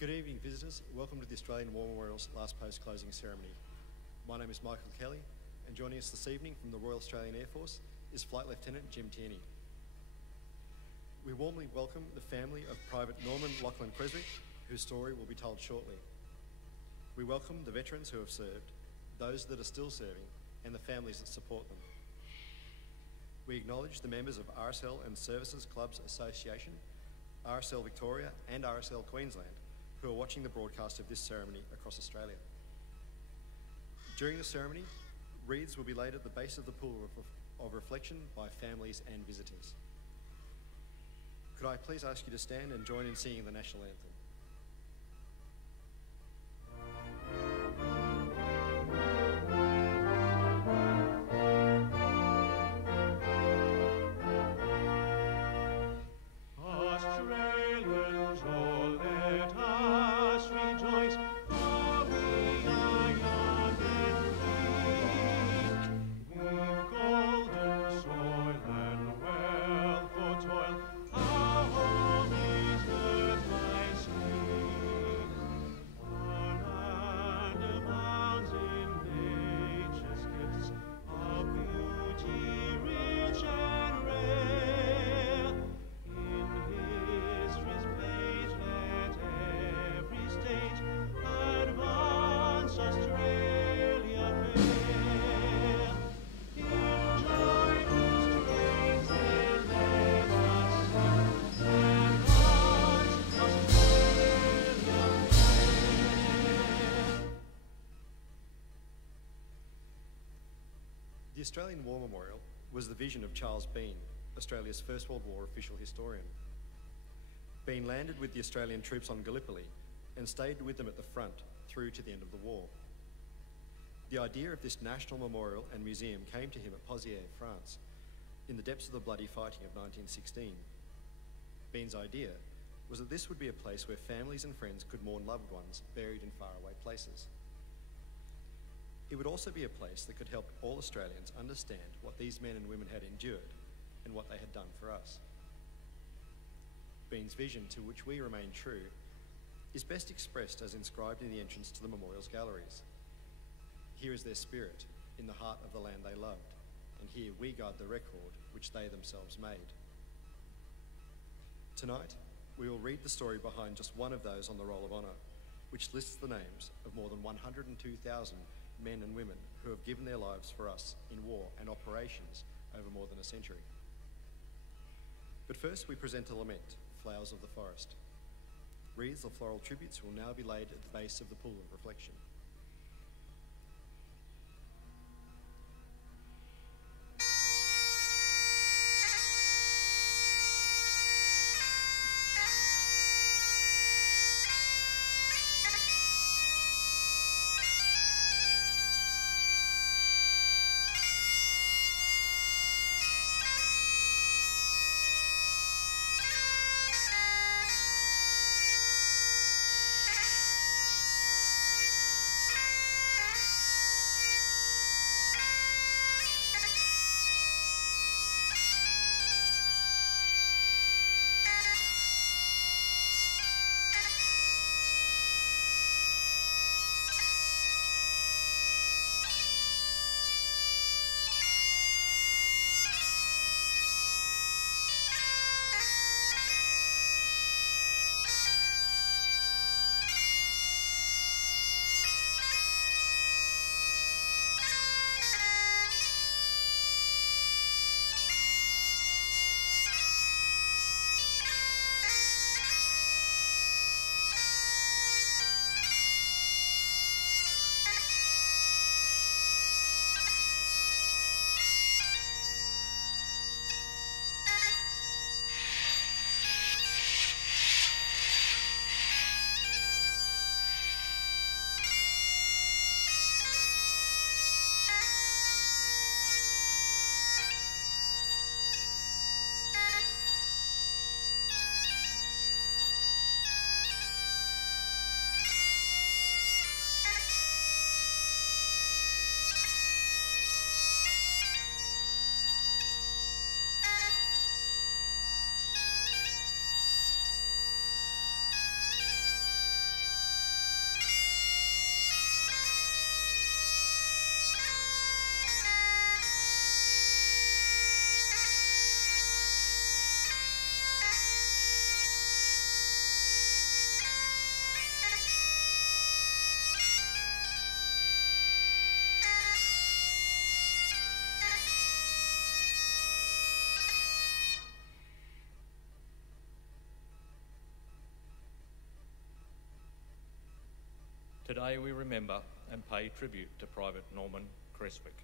Good evening, visitors. Welcome to the Australian War Memorial's last post-closing ceremony. My name is Michael Kelly, and joining us this evening from the Royal Australian Air Force is Flight Lieutenant Jim Tierney. We warmly welcome the family of Private Norman Lachlan Creswick, whose story will be told shortly. We welcome the veterans who have served, those that are still serving, and the families that support them. We acknowledge the members of RSL and Services Clubs Association, RSL Victoria and RSL Queensland, who are watching the broadcast of this ceremony across Australia. During the ceremony, wreaths will be laid at the base of the pool of reflection by families and visitors. Could I please ask you to stand and join in singing the national anthem? The Australian War Memorial was the vision of Charles Bean, Australia's First World War official historian. Bean landed with the Australian troops on Gallipoli and stayed with them at the front through to the end of the war. The idea of this national memorial and museum came to him at Pozières, France, in the depths of the bloody fighting of 1916. Bean's idea was that this would be a place where families and friends could mourn loved ones buried in faraway places. It would also be a place that could help all Australians understand what these men and women had endured and what they had done for us. Bean's vision, to which we remain true, is best expressed as inscribed in the entrance to the memorial's galleries. Here is their spirit, in the heart of the land they loved, and here we guard the record which they themselves made. Tonight, we will read the story behind just one of those on the Roll of Honour, which lists the names of more than 102,000 men and women who have given their lives for us in war and operations over more than a century. But first we present a lament, Flowers of the Forest. Wreaths of floral tributes will now be laid at the base of the pool of reflection. Today we remember and pay tribute to Private Norman Creswick.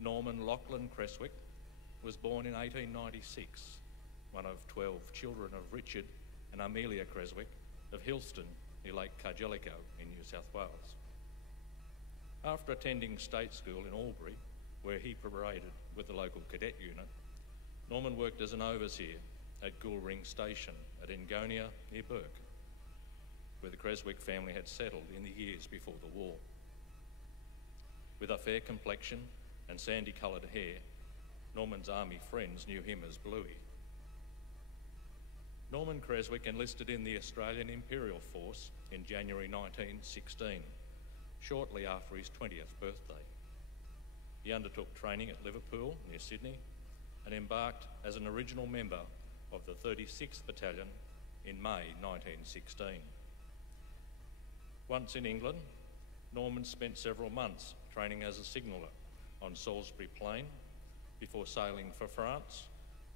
Norman Lachlan Creswick was born in 1896, one of 12 children of Richard and Amelia Creswick of Hillston near Lake Cargellico in New South Wales. After attending state school in Albury, where he paraded with the local cadet unit, Norman worked as an overseer at Goulring Station at Engonia near Burke, where the Creswick family had settled in the years before the war. With a fair complexion and sandy-coloured hair, Norman's army friends knew him as Bluey. Norman Creswick enlisted in the Australian Imperial Force in January 1916, shortly after his 20th birthday. He undertook training at Liverpool, near Sydney, and embarked as an original member of the 36th Battalion in May 1916. Once in England, Norman spent several months training as a signaller on Salisbury Plain before sailing for France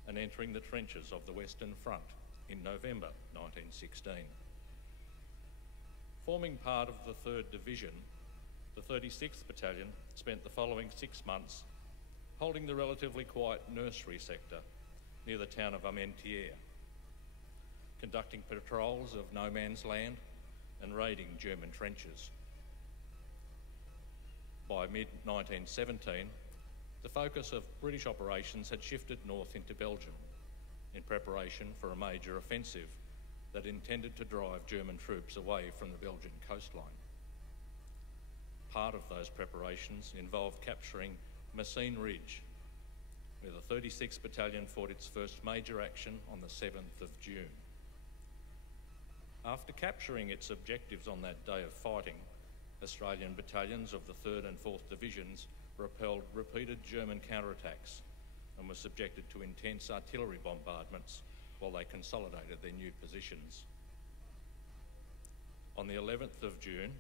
and entering the trenches of the Western Front in November 1916. Forming part of the 3rd Division, the 36th Battalion spent the following 6 months holding the relatively quiet nursery sector near the town of Armentières, conducting patrols of no man's land and raiding German trenches. By mid-1917, the focus of British operations had shifted north into Belgium in preparation for a major offensive that intended to drive German troops away from the Belgian coastline. Part of those preparations involved capturing Messines Ridge, where the 36th Battalion fought its first major action on the 7th of June. After capturing its objectives on that day of fighting, Australian battalions of the 3rd and 4th Divisions repelled repeated German counterattacks and were subjected to intense artillery bombardments while they consolidated their new positions. On the 11th of June,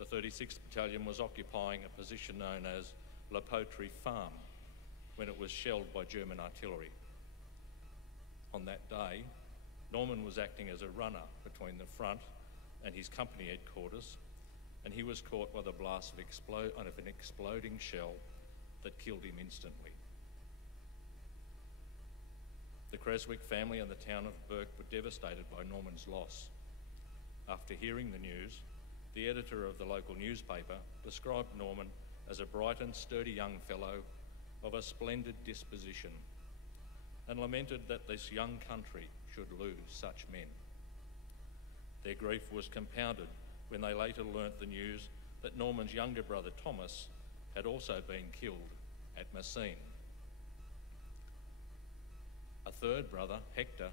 the 36th Battalion was occupying a position known as La Poterie Farm when it was shelled by German artillery. On that day, Norman was acting as a runner between the front and his company headquarters, and he was caught by the blast of an exploding shell that killed him instantly. The Creswick family and the town of Burke were devastated by Norman's loss. After hearing the news, the editor of the local newspaper described Norman as a bright and sturdy young fellow of a splendid disposition, and lamented that this young country should lose such men. Their grief was compounded when they later learnt the news that Norman's younger brother Thomas had also been killed at Messines. A third brother, Hector,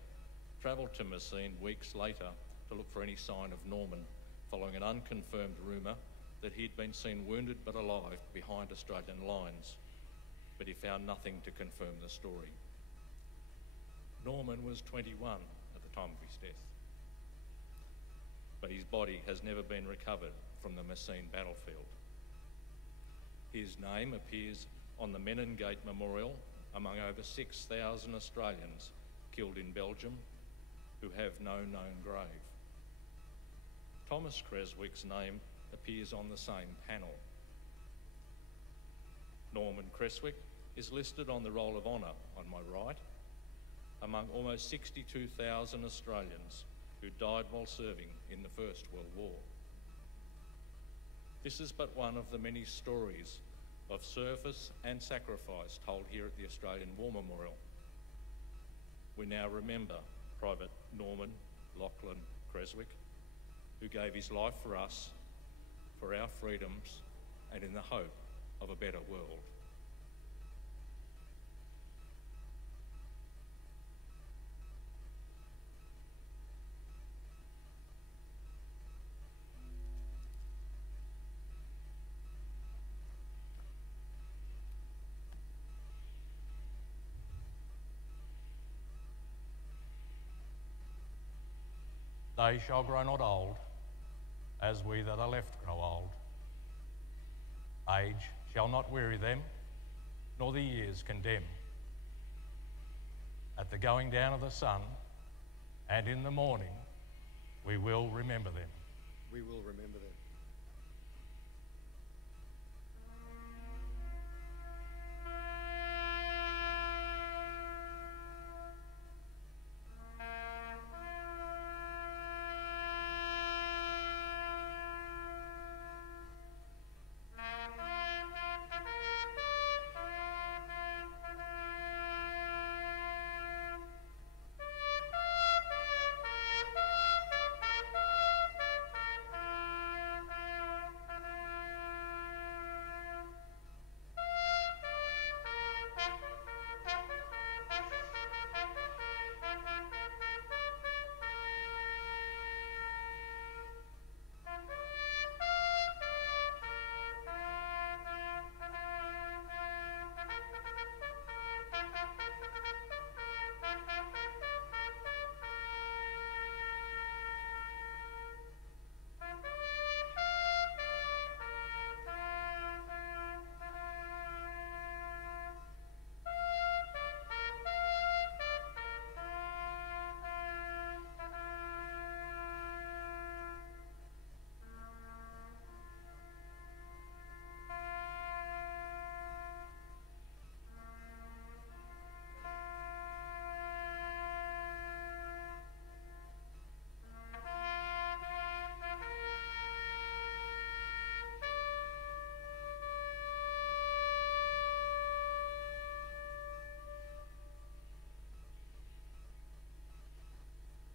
travelled to Messines weeks later to look for any sign of Norman, following an unconfirmed rumour that he'd been seen wounded but alive behind Australian lines, but he found nothing to confirm the story. Norman was 21 at the time of his death, but his body has never been recovered from the Messines battlefield. His name appears on the Menengate Memorial among over 6,000 Australians killed in Belgium who have no known grave. Thomas Creswick's name appears on the same panel. Norman Creswick is listed on the Roll of Honour on my right, among almost 62,000 Australians who died while serving in the First World War. This is but one of the many stories of service and sacrifice told here at the Australian War Memorial. We now remember Private Norman Lachlan Creswick, who gave his life for us, for our freedoms, and in the hope of a better world. They shall grow not old, as we that are left grow old. Age shall not weary them, nor the years condemn. At the going down of the sun, and in the morning, we will remember them. We will remember them.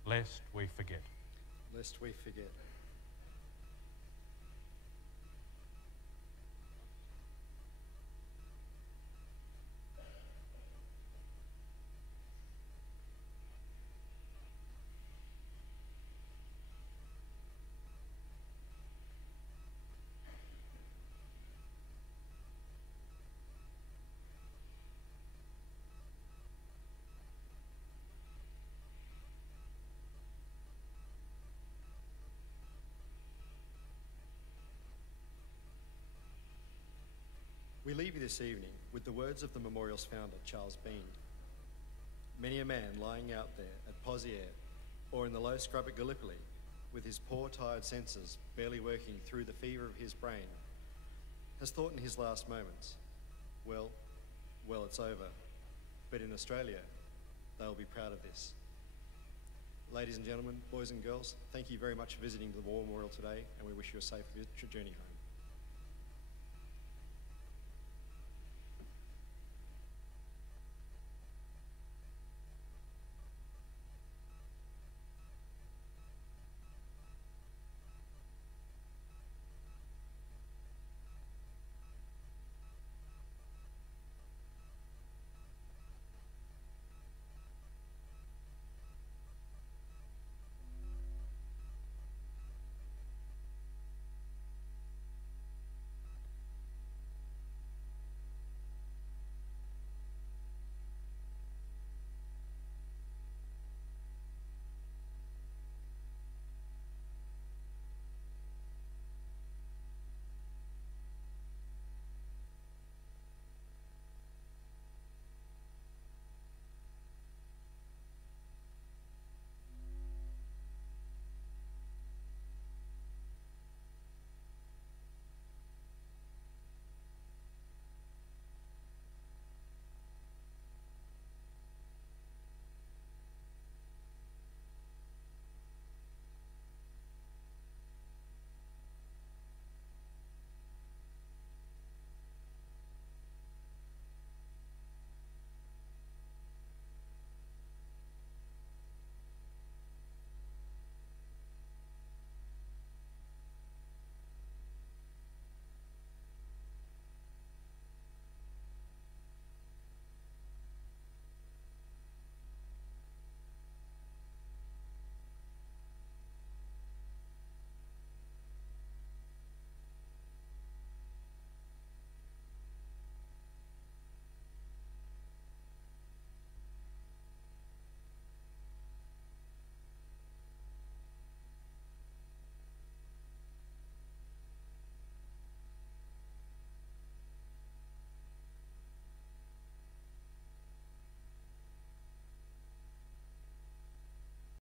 Lest we forget. Lest we forget. We leave you this evening with the words of the memorial's founder, Charles Bean. Many a man lying out there at Poziere or in the low scrub at Gallipoli, with his poor tired senses barely working through the fever of his brain, has thought in his last moments, well, it's over. But in Australia, they'll be proud of this. Ladies and gentlemen, boys and girls, thank you very much for visiting the War Memorial today, and we wish you a safe journey home.